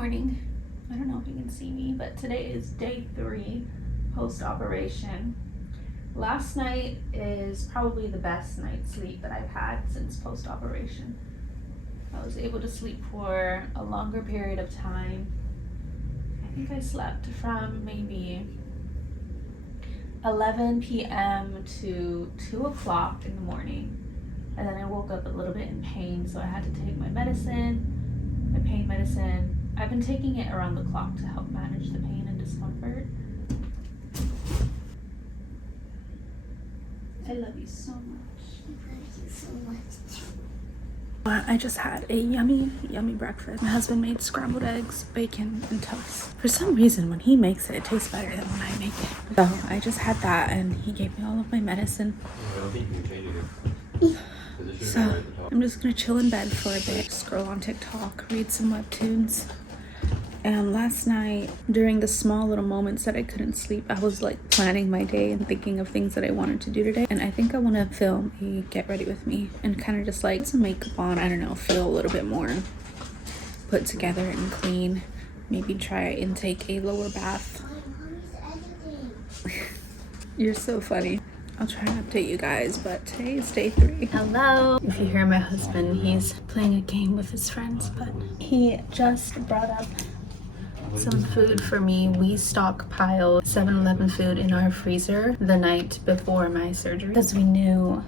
morning. I don't know if you can see me, but today is day 3 post-operation. Last night is probably the best night's sleep that I've had since post-operation. I was able to sleep for a longer period of time. I think I slept from maybe 11 p.m. to 2 o'clock in the morning. And then I woke up a little bit in pain, so I had to take my medicine, my pain medicine. I've been taking it around the clock to help manage the pain and discomfort. I love you so much. I love you so much. I just had a yummy breakfast. My husband made scrambled eggs, bacon, and toast. For some reason, when he makes it, it tastes better than when I make it. So I just had that, and he gave me all of my medicine. So I'm just gonna chill in bed for a bit, scroll on TikTok, read some webtoons. And last night, during the small little moments that I couldn't sleep, I was like planning my day and thinking of things that I wanted to do today. And I think I want to film a get ready with me and kind of just like some makeup on, I don't know, feel a little bit more put together and clean. Maybe try and take a lower bath. You're so funny. I'll try and update you guys, but today is day 3. Hello. If you hear my husband, he's playing a game with his friends, but he just brought up some food for me. We stockpiled 7-Eleven food in our freezer the night before my surgery because we knew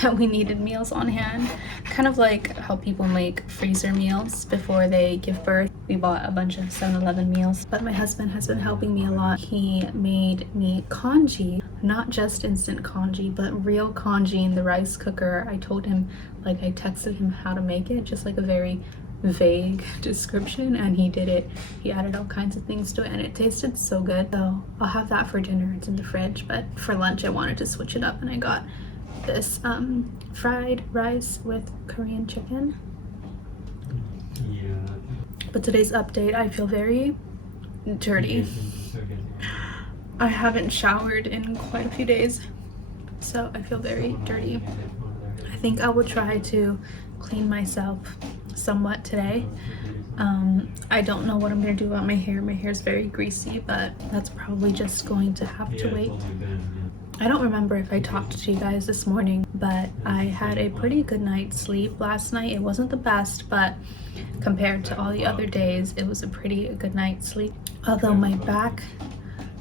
that we needed meals on hand. Kind of like how people make freezer meals before they give birth. We bought a bunch of 7-Eleven meals, but my husband has been helping me a lot. He made me congee, not just instant congee, but real congee in the rice cooker. I told him, like I texted him how to make it, just like a very vague description, and he did it. He added all kinds of things to it and it tasted so good. So I'll have that for dinner. It's in the fridge, but for lunch I wanted to switch it up and I got this fried rice with Korean chicken. Yeah. But today's update, I feel very dirty. I haven't showered in quite a few days, so I feel very dirty. I think I will try to clean myself somewhat today. I don't know what I'm gonna do about my hair. My hair is very greasy, but that's probably just going to have to wait. I don't remember if I talked to you guys this morning, but I had a pretty good night's sleep last night. It wasn't the best, but compared to all the other days, it was a pretty good night's sleep. Although my back,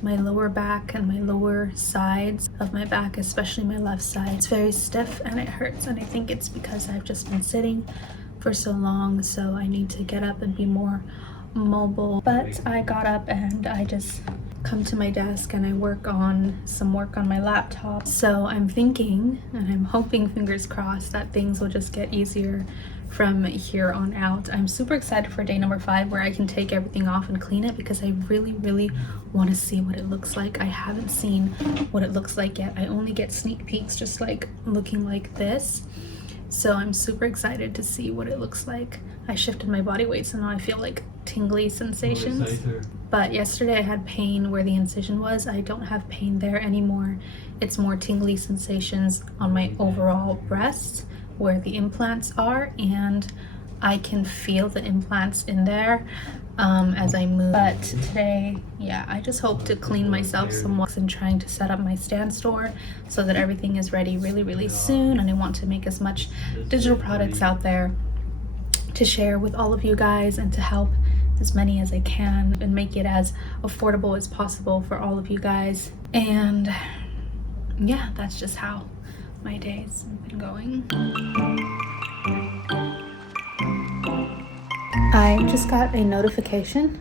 my lower back and my lower sides of my back, especially my left side, it's very stiff and it hurts, and I think it's because I've just been sitting for so long, so I need to get up and be more mobile. But I got up and I just come to my desk and I work on some work on my laptop. So I'm thinking, and I'm hoping, fingers crossed, that things will just get easier from here on out. I'm super excited for day number 5 where I can take everything off and clean it, because I really want to see what it looks like. I haven't seen what it looks like yet. I only get sneak peeks just like looking like this. So I'm super excited to see what it looks like. I shifted my body weight, so now I feel like tingly sensations. But yesterday I had pain where the incision was. I don't have pain there anymore. It's more tingly sensations on my overall breast where the implants are, and I can feel the implants in there as I move. But today, yeah, I just hope to clean myself somewhat. I'm trying to set up my stand store so that everything is ready really soon, and I want to make as much digital products out there to share with all of you guys and to help as many as I can and make it as affordable as possible for all of you guys. And yeah, that's just how my day's been going. I just got a notification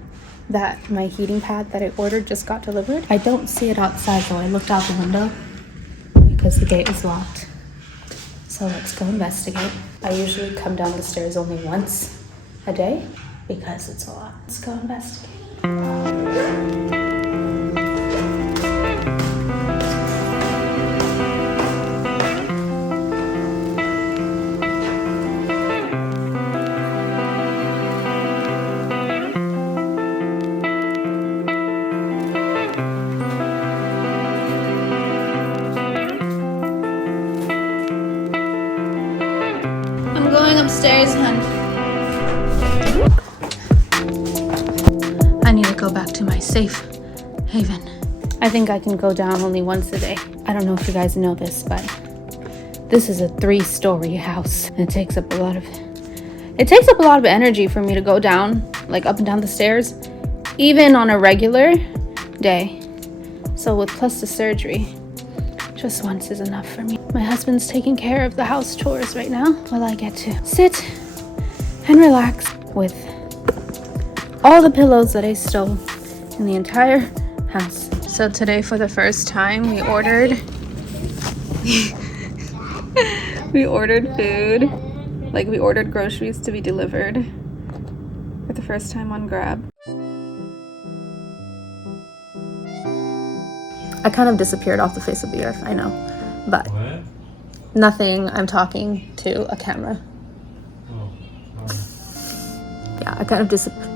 that my heating pad that I ordered just got delivered. I don't see it outside though. I looked out the window because the gate is locked. So let's go investigate. I usually come down the stairs only once a day because it's a lot. Let's go investigate. I'm going upstairs, hun. go back to my safe haven. I think I can go down only once a day. I don't know if you guys know this, but this is a 3-story house. And it takes up a lot of energy for me to go down, like up and down the stairs, even on a regular day. So with plus the surgery, just once is enough for me. My husband's taking care of the house chores right now while I get to sit and relax with all the pillows that I stole in the entire house. So today, for the first time, we ordered food. Like, we ordered groceries to be delivered for the first time on Grab. I kind of disappeared off the face of the earth, I know, but what? Nothing. I'm talking to a camera. Yeah, I kind of disappeared.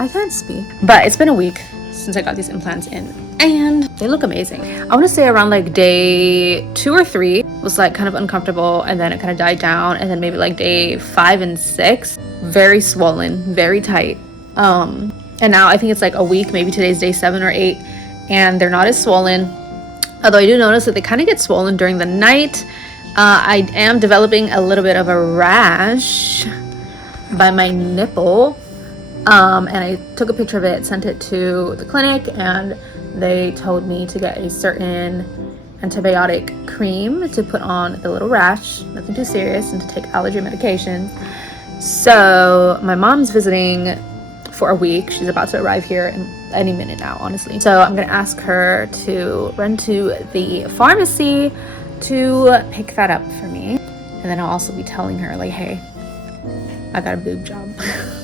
I can't speak. But it's been a week since I got these implants in, and they look amazing. I want to say around like day 2 or 3 was like kind of uncomfortable, and then it kind of died down, and then maybe like day 5 and 6, very swollen, very tight. And now I think it's like a week, maybe today's day 7 or 8, and they're not as swollen. Although I do notice that they kind of get swollen during the night. I am developing a little bit of a rash by my nipple. And I took a picture of it, sent it to the clinic, and they told me to get a certain antibiotic cream to put on the little rash, nothing too serious, and to take allergy medications. So my mom's visiting for a week. She's about to arrive here in any minute now, honestly. So I'm gonna ask her to run to the pharmacy to pick that up for me. And then I'll also be telling her, like, hey, I got a boob job.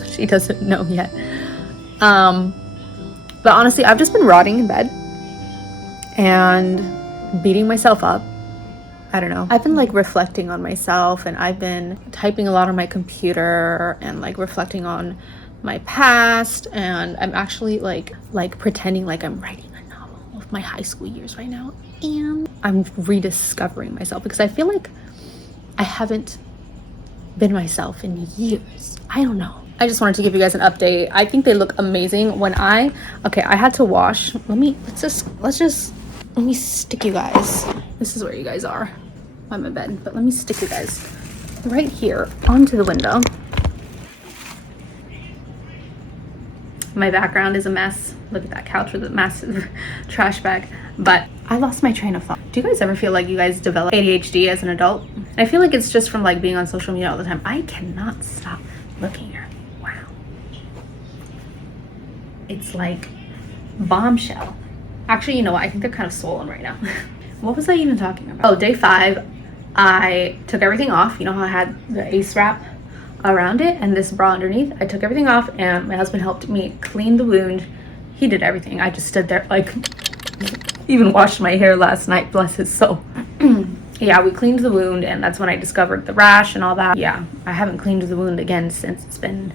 She doesn't know yet. But honestly, I've just been rotting in bed and beating myself up. I don't know. I've been like reflecting on myself, and I've been typing a lot on my computer and like reflecting on my past, and I'm actually like pretending like I'm writing a novel of my high school years right now, and I'm rediscovering myself because I feel like I haven't been myself in years. I don't know. I just wanted to give you guys an update. I think they look amazing. I had to wash. Let me stick you guys. This is where you guys are on my bed, but let me stick you guys right here onto the window. My background is a mess. Look at that couch with a massive trash bag. But I lost my train of thought. Do you guys ever feel like you guys develop ADHD as an adult? And I feel like it's just from like being on social media all the time. I cannot stop looking here. Wow. It's like bombshell. Actually, you know what? I think they're kind of swollen right now. What was I even talking about? Oh, day 5, I took everything off. You know how I had the ace wrap around it and this bra underneath? I took everything off, and my husband helped me clean the wound. He did everything. I just stood there, like, even washed my hair last night, bless his soul. Yeah, we cleaned the wound, and that's when I discovered the rash and all that. Yeah, I haven't cleaned the wound again since it's been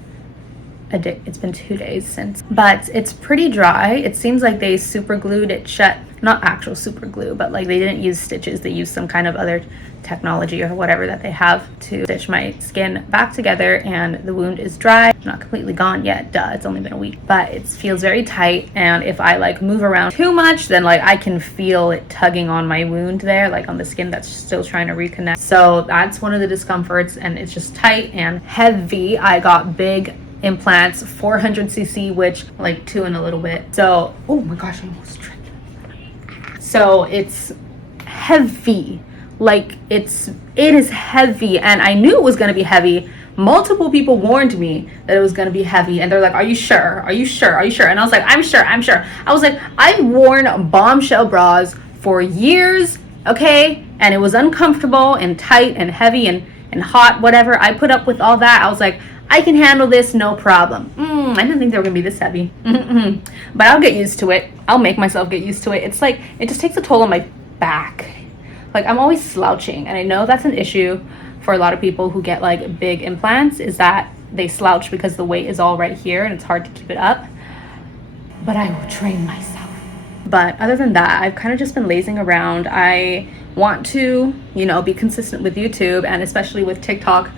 2 days since, but it's pretty dry. It seems like they super glued it shut. Not actual super glue, but like they didn't use stitches. They used some kind of other technology or whatever that they have to stitch my skin back together, and the wound is dry. Not completely gone yet, duh, it's only been a week, but it feels very tight, and if I like move around too much, then like I can feel it tugging on my wound there, like on the skin that's still trying to reconnect. So that's one of the discomforts, and it's just tight and heavy. I got big implants, 400cc, which like 2 and a little bit. So, oh my gosh, I almost tripped. So it's heavy, like it is heavy, and I knew it was going to be heavy. Multiple people warned me that it was going to be heavy, and they're like, are you sure? Are you sure? Are you sure? And I was like, I'm sure. I was like, I've worn bombshell bras for years, okay? And it was uncomfortable and tight and heavy and hot, whatever. I put up with all that. I was like, I can handle this, no problem. I didn't think they were gonna be this heavy. But I'll get used to it. I'll make myself get used to it. It's like, it just takes a toll on my back. Like, I'm always slouching, and I know that's an issue for a lot of people who get like big implants, is that they slouch because the weight is all right here and it's hard to keep it up. But I will train myself. But other than that, I've kind of just been lazing around. I want to, you know, be consistent with YouTube, and especially with TikTok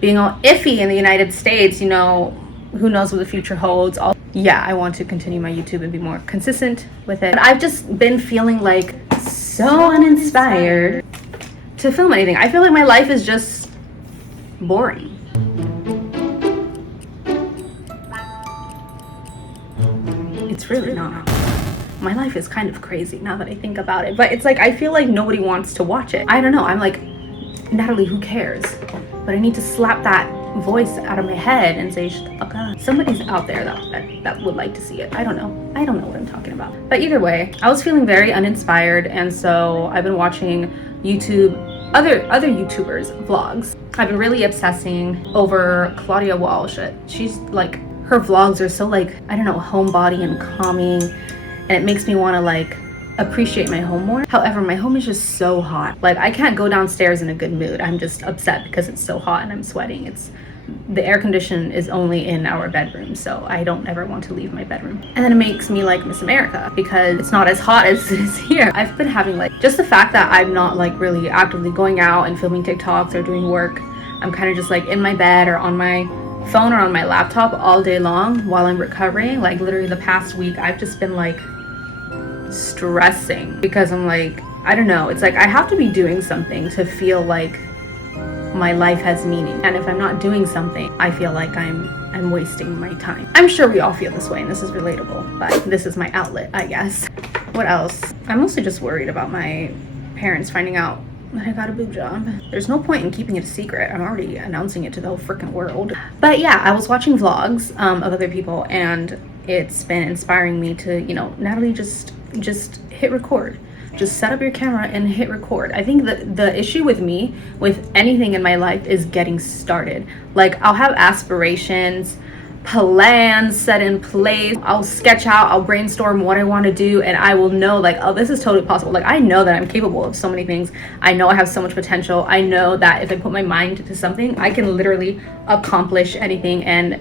being all iffy in the United States, you know, who knows what the future holds. yeah, I want to continue my YouTube and be more consistent with it. But I've just been feeling like so uninspired to film anything. I feel like my life is just boring. It's really not. My life is kind of crazy now that I think about it. But it's like, I feel like nobody wants to watch it. I don't know. I'm like, Natalie, who cares? But I need to slap that voice out of my head and say, shut the fuck up. Somebody's out there that would like to see it. I don't know what I'm talking about. But either way, I was feeling very uninspired, and so I've been watching YouTube, other YouTubers vlogs. I've been really obsessing over Claudia Wall shit. She's like, her vlogs are so like, I don't know, homebody and calming, and it makes me want to like appreciate my home more. However, my home is just so hot. Like, I can't go downstairs in a good mood. I'm just upset because it's so hot and I'm sweating. The air condition is only in our bedroom, so I don't ever want to leave my bedroom. And then it makes me like Miss America because it's not as hot as it is here. I've been having like, just the fact that I'm not like really actively going out and filming TikToks or doing work. I'm kind of just like in my bed or on my phone or on my laptop all day long while I'm recovering. Like literally the past week, I've just been like stressing because I'm like, I don't know, it's like I have to be doing something to feel like my life has meaning, and if I'm not doing something, I feel like I'm wasting my time. I'm sure we all feel this way and this is relatable, but this is my outlet, I guess. What else? I'm mostly just worried about my parents finding out that I got a boob job. There's no point in keeping it a secret. I'm already announcing it to the whole freaking world. But yeah, I was watching vlogs of other people, and it's been inspiring me to, you know, Natalie, just hit record. Just set up your camera and hit record. I think that the issue with me, with anything in my life, is getting started. Like, I'll have aspirations, plans set in place. I'll sketch out, I'll brainstorm what I want to do, and I will know like, oh, this is totally possible. Like, I know that I'm capable of so many things. I know I have so much potential. I know that if I put my mind to something, I can literally accomplish anything and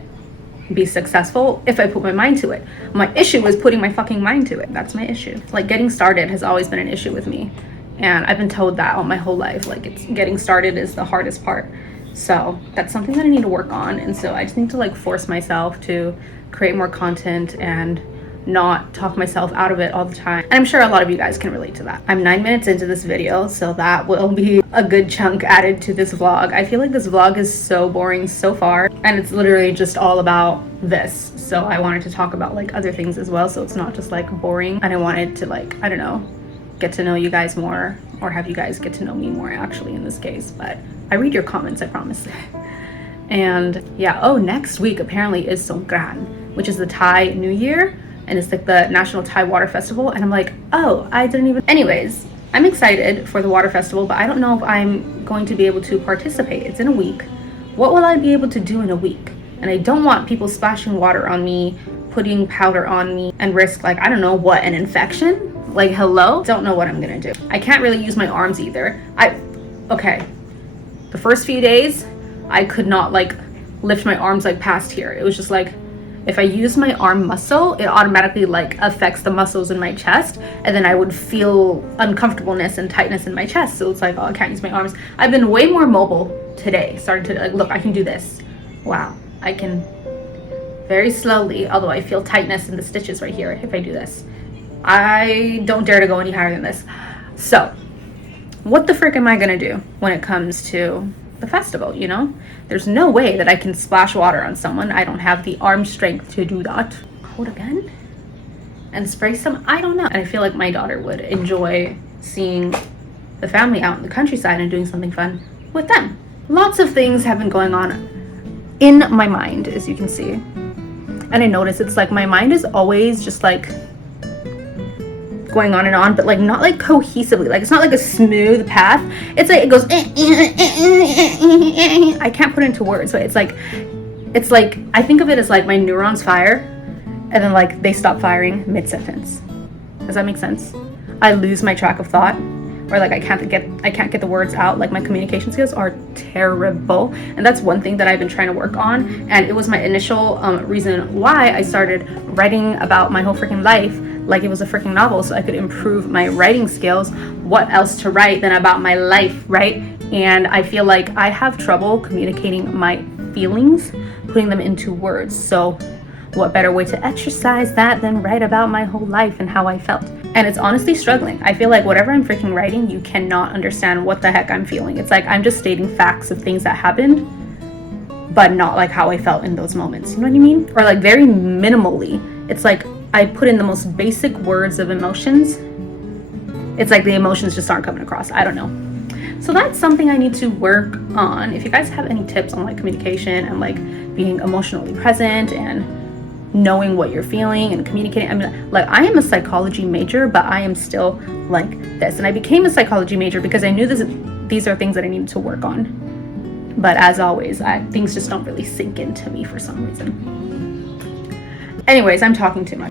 be successful if I put my mind to it. My issue is putting my fucking mind to it. That's my issue. Like, getting started has always been an issue with me, and I've been told that all my whole life. Like, it's getting started is the hardest part. So that's something that I need to work on, and so I just need to like force myself to create more content and not talk myself out of it all the time. And I'm sure a lot of you guys can relate to that. I'm 9 minutes into this video, so that will be a good chunk added to this vlog. I feel like this vlog is so boring so far, and it's literally just all about this. So I wanted to talk about like other things as well, so it's not just like boring. And I wanted to like, I don't know, get to know you guys more, or have you guys get to know me more actually in this case. But I read your comments, I promise. And yeah, oh, next week apparently is Songkran, which is the Thai New Year, and it's like the National Thai Water Festival. And I'm like, oh, I didn't even... Anyways, I'm excited for the water festival, but I don't know if I'm going to be able to participate. It's in a week. What will I be able to do in a week? And I don't want people splashing water on me, putting powder on me, and risk like, I don't know what, an infection? Like, hello? Don't know what I'm gonna do. I can't really use my arms either. Okay. The first few days, I could not like lift my arms like past here. It was just like, if I use my arm muscle, it automatically like affects the muscles in my chest, and then I would feel uncomfortableness and tightness in my chest. So it's like, oh, I can't use my arms. I've been way more mobile today. Started to like, look, I can do this. Wow, I can very slowly, although I feel tightness in the stitches right here if I do this. I don't dare to go any higher than this. So what the frick am I gonna do when it comes to the festival, you know? There's no way that I can splash water on someone. I don't have the arm strength to do that. Hold a gun and spray some, I don't know. And I feel like my daughter would enjoy seeing the family out in the countryside and doing something fun with them. Lots of things have been going on in my mind, as you can see. And I notice it's like my mind is always just like going on, but like not like cohesively. Like, it's not like a smooth path. It's like it goes I can't put it into words, but it's like I think of it as like my neurons fire and then like they stop firing mid-sentence. Does that make sense? I lose my track of thought, or like I can't get the words out. Like, my communication skills are terrible, and that's one thing that I've been trying to work on. And it was my initial reason why I started writing about my whole freaking life like it was a freaking novel, so I could improve my writing skills. What else to write than about my life, right? And I feel like I have trouble communicating my feelings, putting them into words. So what better way to exercise that than write about my whole life and how I felt? And it's honestly struggling. I feel like whatever I'm freaking writing, you cannot understand what the heck I'm feeling. It's like I'm just stating facts of things that happened, but not like how I felt in those moments. You know what I mean? Or like very minimally. It's like I put in the most basic words of emotions. It's like the emotions just aren't coming across. I don't know. So that's something I need to work on. If you guys have any tips on like communication and like being emotionally present and knowing what you're feeling and communicating. I mean, like, I am a psychology major, but I am still like this. And I became a psychology major because I knew these are things that I needed to work on. But as always, things just don't really sink into me for some reason. Anyways, I'm talking too much.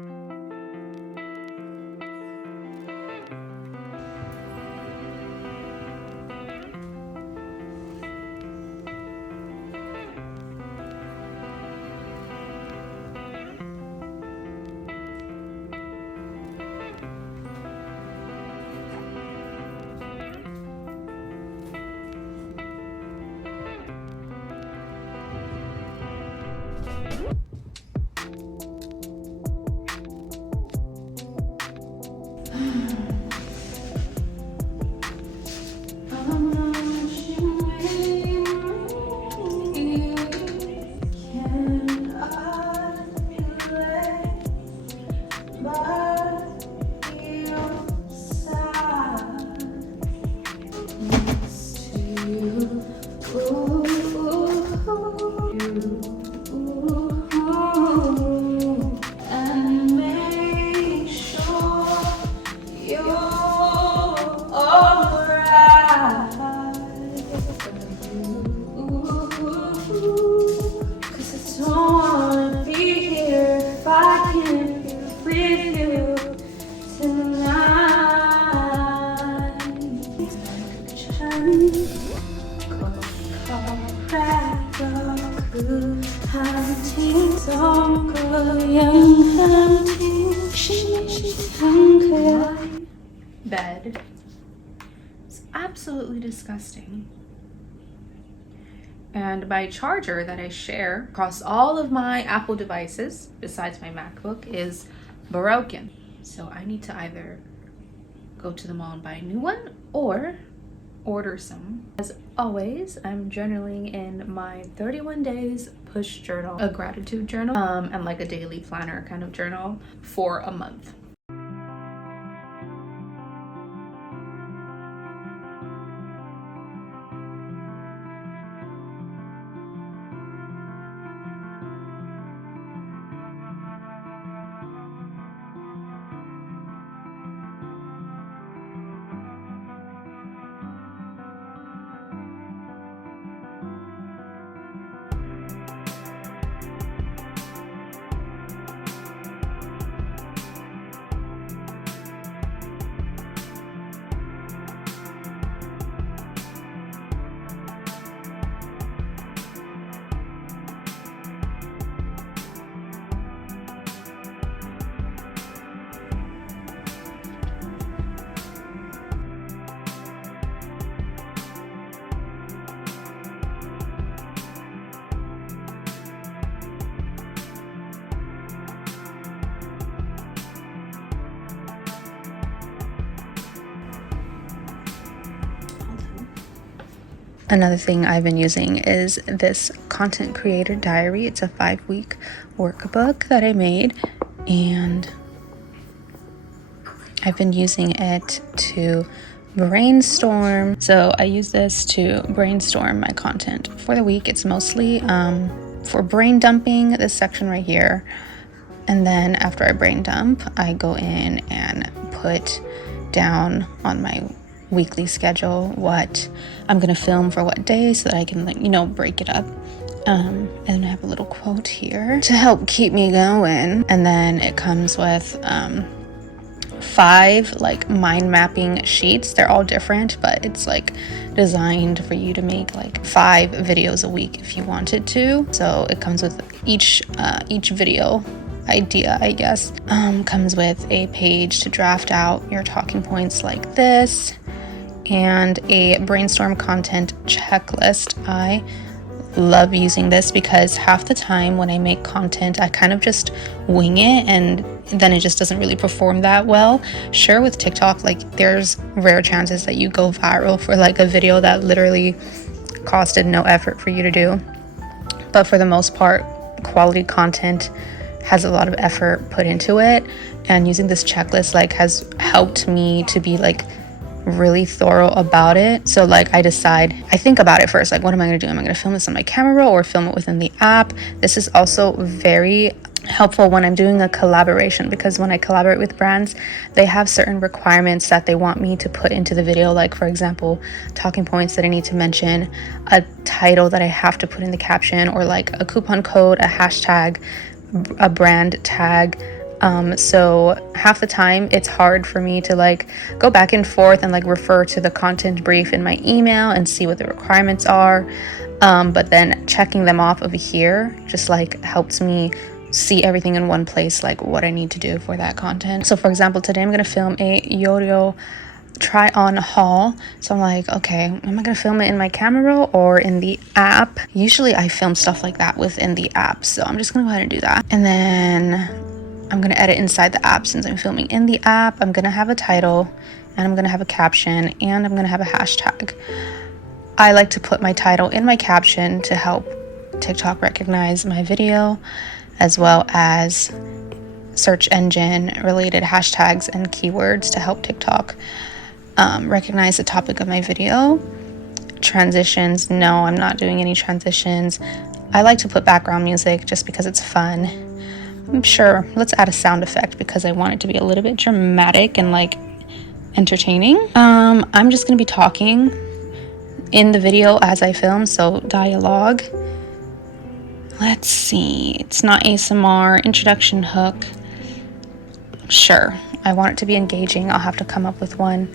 Bed. It's absolutely disgusting. And my charger that I share across all of my Apple devices, besides my MacBook, is broken. So I need to either go to the mall and buy a new one or order some. As always, I'm journaling in my 31 days push journal, a gratitude journal, and like a daily planner kind of journal for a month. Another thing I've been using is this content creator diary. It's a 5-week workbook that I made, and I've been using it to brainstorm. So I use this to brainstorm my content for the week. It's mostly for brain dumping, this section right here. And then after I brain dump, I go in and put down on my weekly schedule what I'm gonna film for what day, so that I can, like, you know, break it up. And I have a little quote here to help keep me going. And then it comes with 5 like mind mapping sheets. They're all different, but it's like designed for you to make like 5 videos a week if you wanted to. So it comes with each video idea, I guess, comes with a page to draft out your talking points like this, and a brainstorm content checklist. I love using this because half the time when I make content, I kind of just wing it, and then it just doesn't really perform that well. Sure, with TikTok, like there's rare chances that you go viral for like a video that literally costed no effort for you to do. But for the most part, quality content has a lot of effort put into it, and using this checklist like has helped me to be like really thorough about it. So like I think about it first, like what am I going to do? Am I going to film this on my camera or film it within the app? This is also very helpful when I'm doing a collaboration, because when I collaborate with brands, they have certain requirements that they want me to put into the video, like for example, talking points that I need to mention, a title that I have to put in the caption, or like a coupon code, a hashtag, a brand tag. So half the time it's hard for me to like go back and forth and like refer to the content brief in my email and see what the requirements are. But then checking them off over here just like helps me see everything in one place, like what I need to do for that content. So for example, today I'm going to film a yo-yo try on haul. So I'm like, okay, am I gonna film it in my camera or in the app? Usually I film stuff like that within the app, so I'm just gonna go ahead and do that. And then I'm gonna edit inside the app. Since I'm filming in the app, I'm gonna have a title, and I'm gonna have a caption, and I'm gonna have a hashtag. I like to put my title in my caption to help TikTok recognize my video, as well as search engine related hashtags and keywords to help TikTok recognize the topic of my video. Transitions, no, I'm not doing any transitions. I like to put background music just because it's fun. I'm sure, let's add a sound effect because I want it to be a little bit dramatic and like entertaining. I'm just gonna be talking in the video as I film, so dialogue. Let's see, it's not ASMR. Introduction hook, sure, I want it to be engaging. I'll have to come up with one.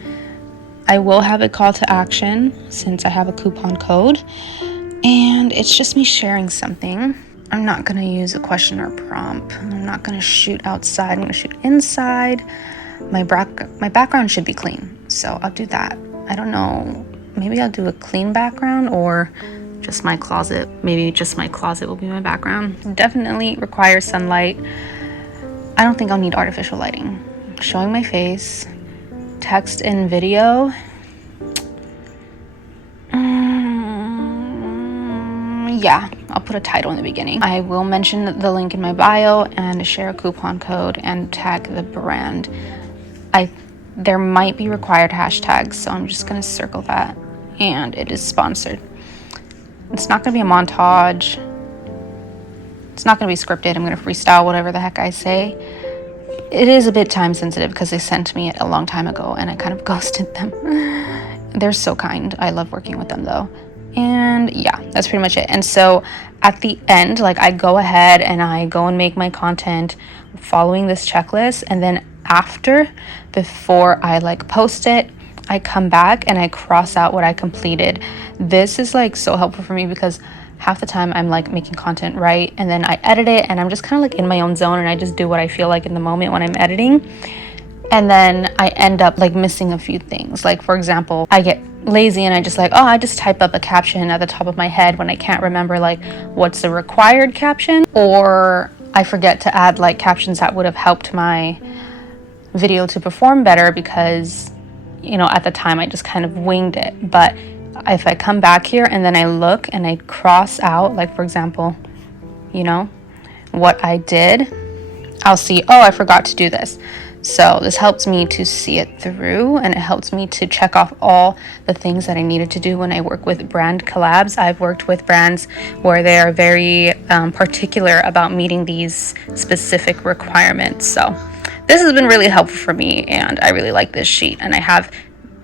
I will have a call to action since I have a coupon code, and it's just me sharing something. I'm not going to use a question or prompt. I'm not going to shoot outside. I'm going to shoot inside. My background should be clean, so I'll do that. I don't know, maybe I'll do a clean background or just my closet. Maybe just my closet will be my background. Definitely requires sunlight. I don't think I'll need artificial lighting. Showing my face. Text in video. Yeah, I'll put a title in the beginning. I will mention the link in my bio and share a coupon code and tag the brand. There might be required hashtags, so I'm just gonna circle that. And it is sponsored. It's not gonna be a montage. It's not gonna be scripted. I'm gonna freestyle whatever the heck I say. It is a bit time sensitive because they sent me it a long time ago and I kind of ghosted them. They're so kind. I love working with them though. And yeah, that's pretty much it. And so at the end, like I go ahead and I go and make my content following this checklist. And then before I like post it, I come back and I cross out what I completed. This is like so helpful for me because half the time I'm like making content, right? And then I edit it and I'm just kind of like in my own zone and I just do what I feel like in the moment when I'm editing. And then I end up like missing a few things. Like for example, I get lazy and I just type up a caption at the top of my head when I can't remember like what's the required caption, or I forget to add like captions that would have helped my video to perform better because, you know, at the time I just kind of winged it. But if I come back here and then I look and I cross out, like for example, you know, what I did, I'll see, oh, I forgot to do this. So this helps me to see it through, and it helps me to check off all the things that I needed to do when I work with brand collabs. I've worked with brands where they are very particular about meeting these specific requirements. So this has been really helpful for me, and I really like this sheet. And I have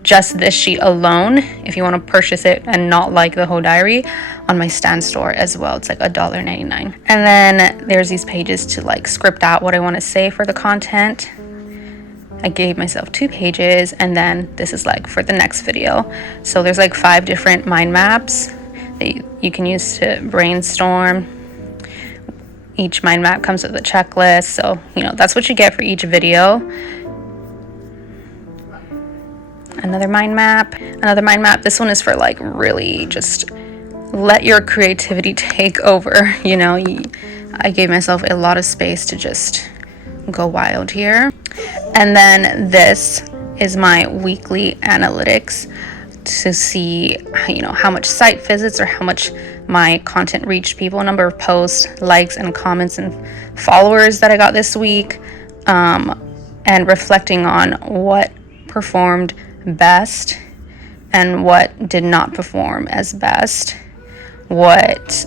just this sheet alone, if you want to purchase it and not like the whole diary, on my Stan store as well. It's like $1.99. And then there's these pages to like script out what I want to say for the content. I gave myself 2 pages, and then this is like for the next video. So there's like 5 different mind maps that you can use to brainstorm. Each mind map comes with a checklist, so you know that's what you get for each video. Another mind map. This one is for like really just let your creativity take over. You know, I gave myself a lot of space to just go wild here. And then this is my weekly analytics to see, you know, how much site visits or how much my content reached people, number of posts, likes and comments and followers that I got this week, and reflecting on what performed best and what did not perform as best, what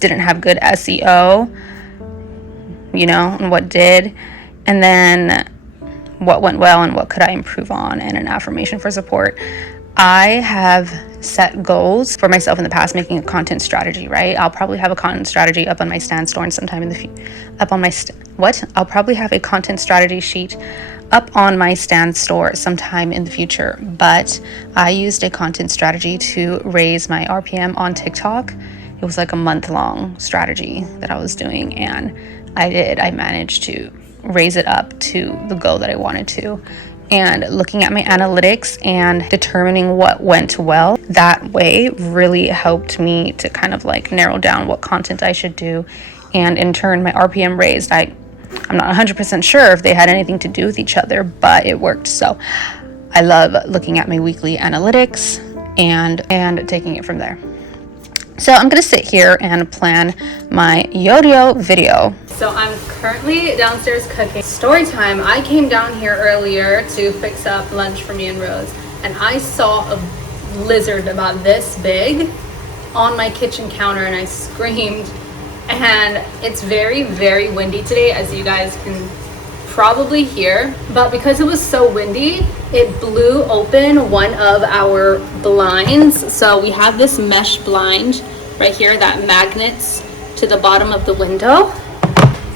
didn't have good SEO, you know, and what did, and then what went well and what could I improve on, and an affirmation for support. I have set goals for myself in the past, making a content strategy, right? I'll probably have a content strategy up on my stand store and sometime in the future. I'll probably have a content strategy sheet up on my stand store sometime in the future. But I used a content strategy to raise my RPM on TikTok. It was like a month-long strategy that I was doing, and I managed to raise it up to the goal that I wanted to. And looking at my analytics and determining what went well that way really helped me to kind of like narrow down what content I should do, and in turn my RPM raised. I'm not 100% sure if they had anything to do with each other, but it worked. So I love looking at my weekly analytics and taking it from there. So I'm gonna sit here and plan my yo-yo video. So I'm currently downstairs cooking. Story time. I came down here earlier to fix up lunch for me and Rose, and I saw a lizard about this big on my kitchen counter, and I screamed. And it's very, very windy today, as you guys can probably hear, but because it was so windy, it blew open one of our blinds. So we have this mesh blind right here that magnets to the bottom of the window,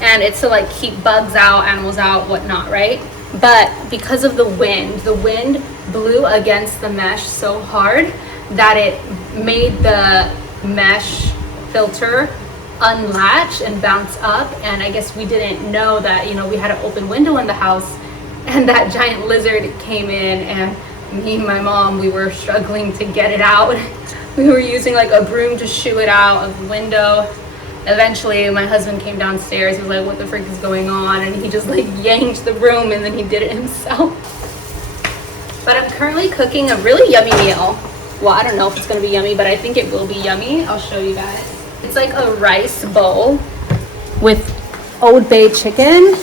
and it's to like keep bugs out, animals out, whatnot, right? But because of the wind blew against the mesh so hard that it made the mesh filter unlatch and bounce up. And I guess we didn't know that, you know, we had an open window in the house, and that giant lizard came in, and me and my mom, we were struggling to get it out. We were using like a broom to shoo it out of the window. Eventually my husband came downstairs. He was like, what the frick is going on? And he just like yanked the broom, and then he did it himself. But I'm currently cooking a really yummy meal. Well, I don't know if it's gonna be yummy, but I think it will be yummy. I'll show you guys. It's like a rice bowl with Old Bay chicken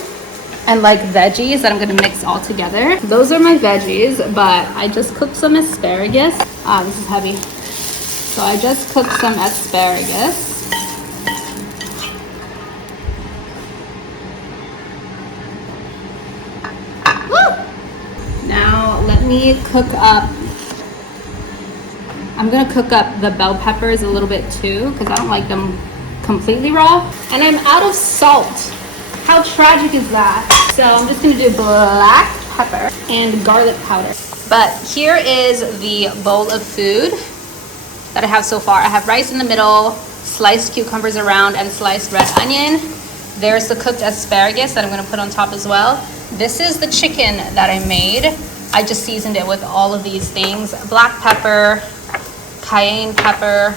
and like veggies that I'm gonna mix all together. Those are my veggies, but I just cooked some asparagus. This is heavy. So I just cooked some asparagus. Woo! Now let me cook up. I'm gonna cook up the bell peppers a little bit too, because I don't like them completely raw. And I'm out of salt. How tragic is that? So I'm just gonna do black pepper and garlic powder. But here is the bowl of food that I have so far. I have rice in the middle, sliced cucumbers around, and sliced red onion. There's the cooked asparagus that I'm gonna put on top as well. This is the chicken that I made. I just seasoned it with all of these things: black pepper, cayenne pepper,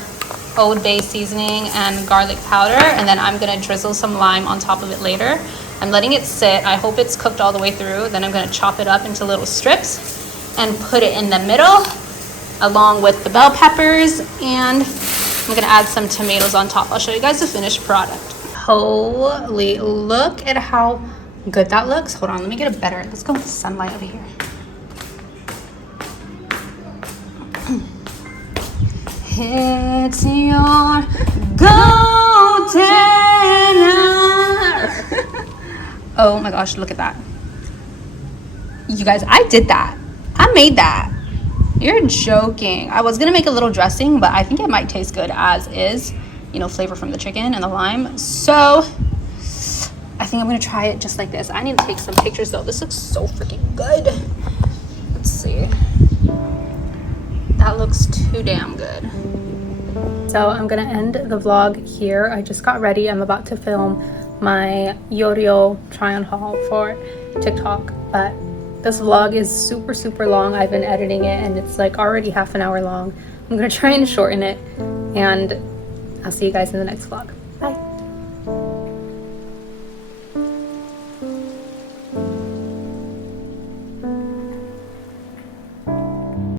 Old Bay seasoning, and garlic powder. And then I'm gonna drizzle some lime on top of it later. I'm letting it sit. I hope it's cooked all the way through. Then I'm gonna chop it up into little strips and put it in the middle along with the bell peppers, and I'm gonna add some tomatoes on top. I'll show you guys the finished product. Holy, look at how good that looks. Hold on, let me get it better. Let's go with sunlight over here. It's your golden hour. Oh my gosh, look at that. You guys, I did that. I made that. You're joking. I was gonna make a little dressing, but I think it might taste good as is. You know, flavor from the chicken and the lime. So I think I'm gonna try it just like this. I need to take some pictures though. This looks so freaking good. Let's see. That looks too damn good. So I'm gonna end the vlog here. I just got ready. I'm about to film my Yo-Yo try-on haul for TikTok, but this vlog is super long. I've been editing it and it's like already half an hour long, I'm gonna try and shorten it, and I'll see you guys in the next vlog.